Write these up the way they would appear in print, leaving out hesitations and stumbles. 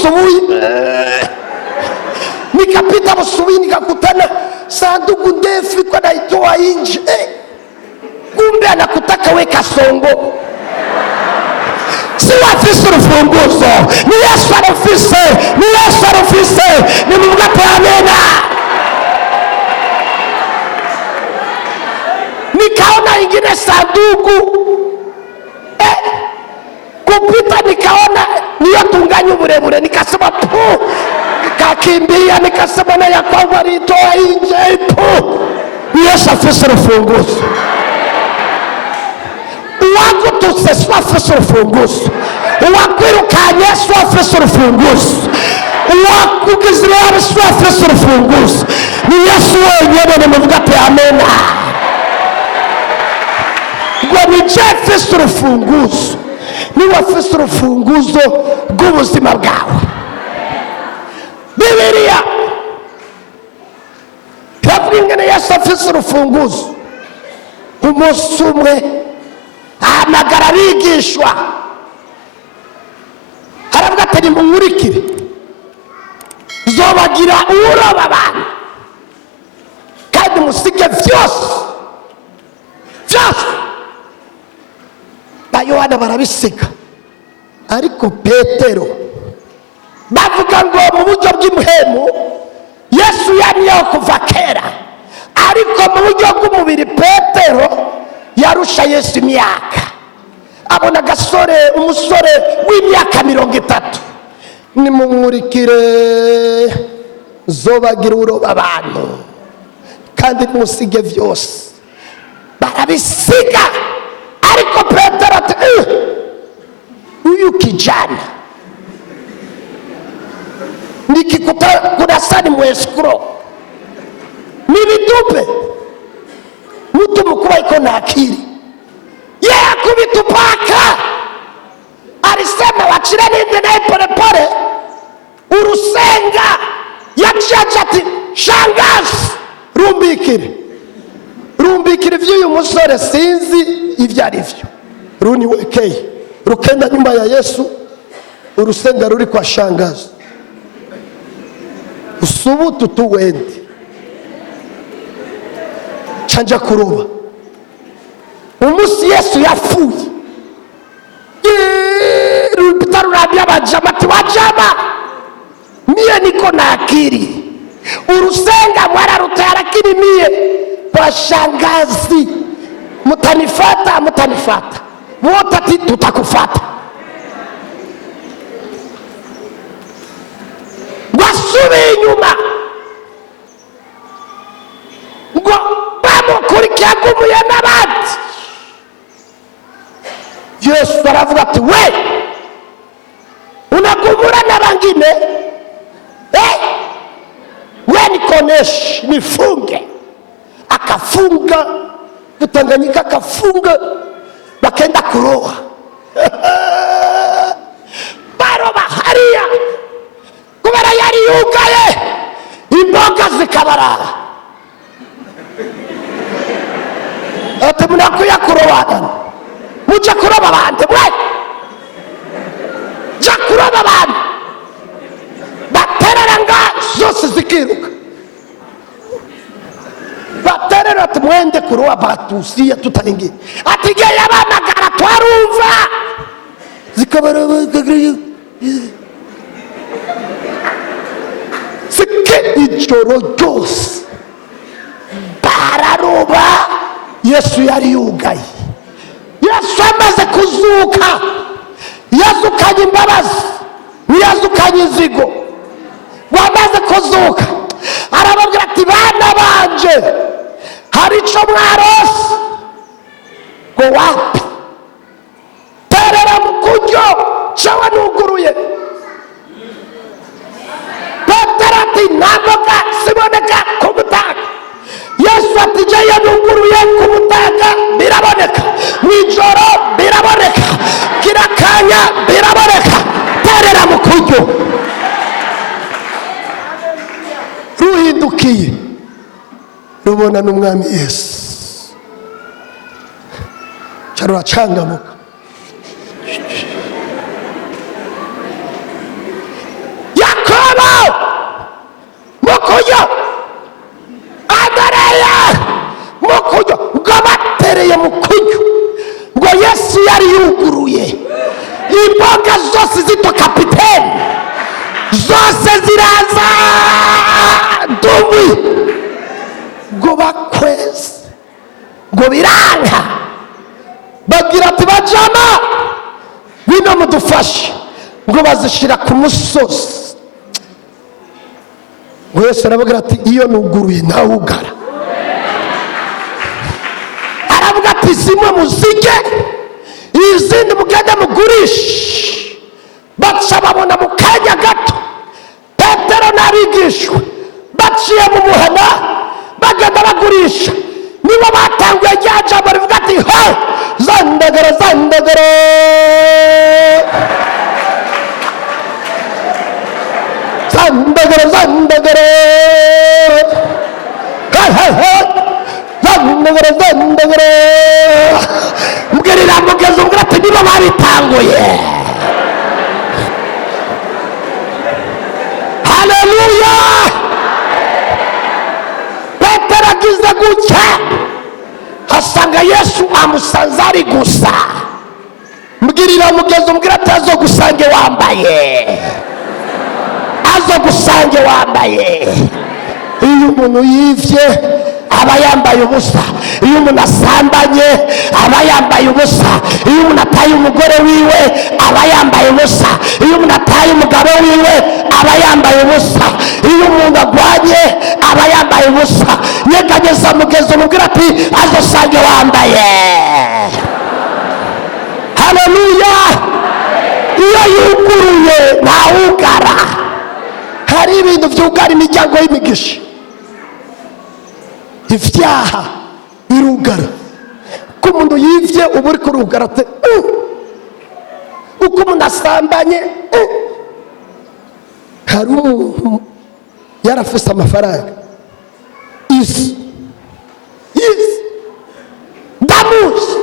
busubuhi. Nikapita busubuhi nikakutana sanduku ndefu kwa naitoa nje. Kumbe anakutaka weka songo. Si wafisi urufunguzo, ni Yesu arufise, ni Yesu arufise, ni mumugate amena. Nikaona ingine sanduku, kupita nikaona niyo tunganya uburebure, nikasema pu, nikakimbia nikasema na ya kwangu alitoa nje pu. Ni Yesu afise urufunguzo. Uwagututse si afise urufunguzo, uwakwirukanye si afise urufunguzo, uwakugize nabi si afise urufunguzo. Ni Yesu wenyine, nimuvugate amena. Ngo ni je afise urufunguzo, niwe afise urufunguzo rw'ubuzima bwawe. Bibiliya iravuga ingene Yesu afise urufunguzo. Umunsi umwe ahamagara abigishwa, aravuga ati nimunkurikire, zobagira uroba abantu kandi musige vyose vyose. Ba Yohana barabisiga, ariko Petero bavuga ngo mu buryo bw'imuhemu Yesu yaniyeho kuva kera, ariko mu buryo bw'umubiri Petero yarusha Yesu imyaka. Abona umusore w'imyaka 30. Nimunkurikire, zobagira uroba abantu kandi musige vyose. Barabisiga, ariko Petero ati uyu kijana nikikuta kunasani mweskuro nibitupe mtu mkubwa iko na akili. Yeye kubitupaka alisema wachire ninde naye pole urusenga yachacha ati shangazi rumbikire vy'uyu musore sinzi ivyo arivyo. Runiwekeye rukenda nyumba ya Yesu, urusenga ruri kwa shangazi. Usubutu tu wende chanja kuroba. Umusi Yesu yafuye, rupita rurabia bajama ati wajama mie niko na akili, urusenga mwara rutaya, lakini mie kwa shangazi mutanifata wote ati tutakufata. Wasubi inyuma ngo bamukurikiye gumuye n'abandi. Yesu aravuga ati we unagumura n'abangine, we nikoneshi nifunge. Akafunga Tanganyika, akafunga bakenda kuroha. Baroba hariya kubera yari yugaye, imboga zikabarara. Ati munakuya kuroba, muja kuroba abantu mwe, ja kuroba abantu. Batereranga zose zikiruka, baterera ati mwende kuroba batusiya tutaringi. Ati ge yabanagara twarumva zikabaraba sike ijoro ryose bararoba. Yesu yari yugaye. Yesu amaze kuzuka, yazukanye imbabazi, yazukanye inzigo. Wamaze kuzuka arababwira ati bana banje hari ico mwarose. Ngo wapi? Terera mukuryo cawe nuguruye. Petero ati namoga siboneka kumutaka. Yesu ati jeye nuguruye kumutaka biraboneka, mwijoro biraboneka, kirakanya biraboneka. Terera mukuryo. Ruhindukiye rubona n'umwami Yesu, caruracangamuka. imboga zose zitwa kapiteni zose ziraza dubi ngo bakweze ngo biranga bagira ati bajama bino mudufashe ngo bazishira ku musozi ngo Yesu aravuga ati iyo nuguruye nawe ugara aravuga ati zimwe muzige izindi mugende mugurishe baca babona mu kanya gato Petero n'abigishwa baciye mu muhana bagenda bagurisha nibo batanguye rya jambo rivuga ati ha zandagara zandagara zandagara zandagara zandagara zandagara mbwirira mugeze ubwo ati nibo babitanguye. Haleluya. Petero agize gutya hasanga Yesu amusanze ari gusa. Mbwirira mugeze ubwo ati azo gusange wambaye, azo gusange wambaye. Iyo umuntu yivye aba yambaye ubusa, iyo umuntu asambanye aba yambaye ubusa, iyo umuntu ataye umugore wiwe aba yambaye ubusa, iyo umuntu ataye umugabo wiwe aba yambaye ubusa, iyo umuntu agwanye aba yambaye ubusa. Yegageza mugeze umubwira ati azosange wambaye. Haleluya. Iyo yuguruye ntawugara. Hari ibintu byugara imiryango y'imigisha. Ivyaha birugara ko umuntu yivye ubu uri kurugara ate uko umuntu asambanye hari umuntu yarafise amafaranga isi damuzi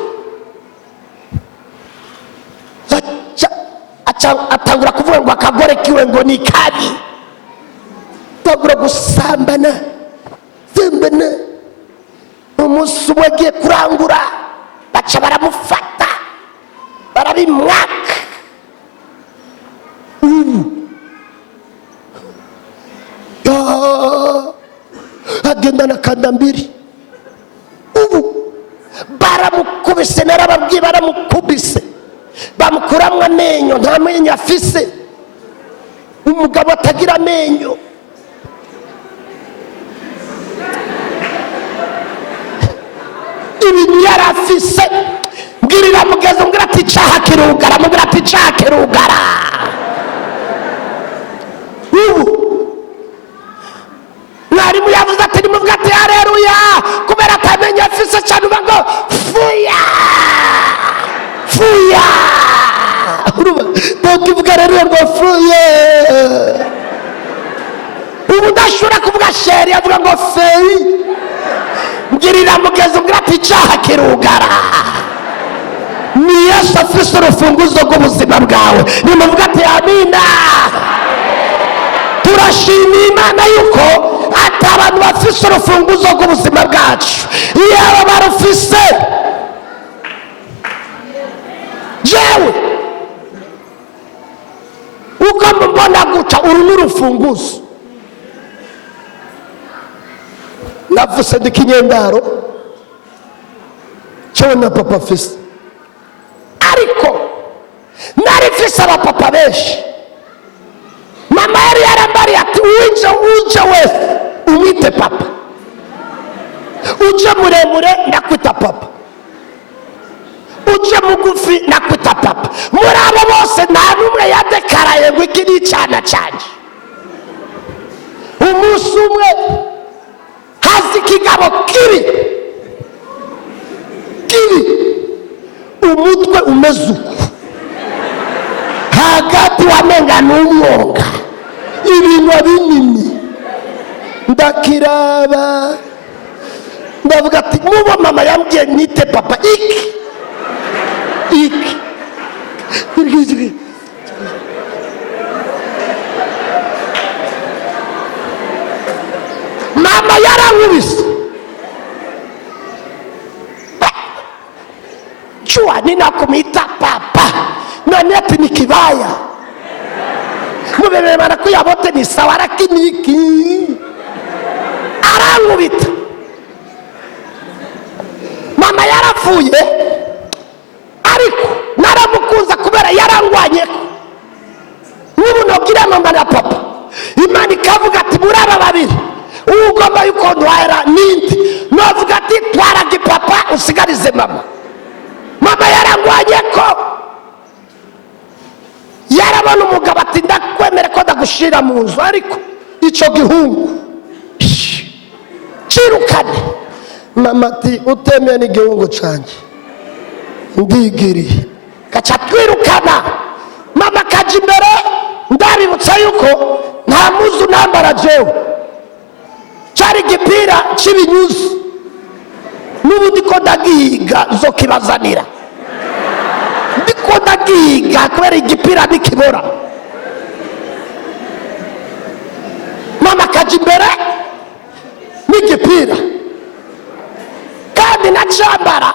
atangura kuvuga ngo akagore kiwe ngo ni kabi, atangura gusambana sambana. Umunsi umwe agiye kurangura baca baramufata barabimwaka. Agenda na kanda mbiri ubu baramukubise, narababwiye baramukubise bamukuramwo amenyo, nta menyo afise. Umugabo atagira amenyo. Ibintu yarafise. Mbwirira mugeze mbwira ati caha kirugara, mbwira ati caha kirugara. Mwarimu yavuze ati nimuvuga ati haleluya kubera atamenya afise cyane ubango fuya fuya. Tukivuga rero ngo fuye ubu ndashobora kuvuga sheri avuga ngo feyi. Mbwirira mugeze mbwira ati caha kirugara. Ni Yesu afise urufunguzo rw'ubuzima bwawe. Nimuvuga ati amina. Turashimira Imana yuko ati abantu bafise urufunguzo rw'ubuzima bwacu. Iyo aba barufise jewe uko mbona guca uru n'urufunguzo. Navuse ndi kinyendaro cyo na papa fise, ariko nari fise abapapa benshi. Mama yari yarambari ati uje wese umwite papa, uje muremure ndakwita papa, uje mugufi ndakwita papa. Muri abo bose nta n'umwe yadekaraye ngo iki ni icana canje. Umunsi umwe hazi ikigabo kibi umutwe umeze uku, hagati wamenga n'umwonga, ibintu binini. Ndakiraba ndavuga ati mubo mama yambwiye nite papa iki mama yarankubise. Chua ninakumita papa none ati ni kibaya. Mubebe bana kuya bote ni sawa rakiniki. Arankubita. Mama yarapfuye ariko naramukunza kubera yarangwanyeko. Nubu nogira mama na papa. Imana ikavuga ati muraba babiri. Ugomba yuko ntwara nindi. Novuga ati twara gipapa usigarize mama. Mama yarangwanyeko. Yarabona umugabo ati ndakwemere ko ndagushira mu nzu ariko ico gihungu cirukane. Mama ati utemeye n'igihungu canje ndigiriye gaca twirukana. Mama kaje imbere ndabibutsa yuko nta muzu nambara jewe, cari igipira c'ibinyuzi. N'ubundi ko ndagihiga zo kibazanira, ndiko ndagihiga kubera igipira nikibora. Mama kaje imbere n'igipira kandi nacambara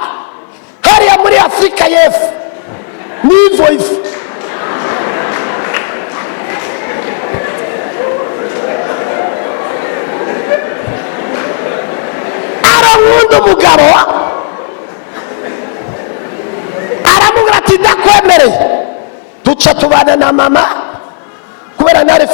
hariya muri Afrika y'Epfo nivo ifu. Arankunda umugabo aramubwira ati ndakwemereye duca tubana na mama kubera nari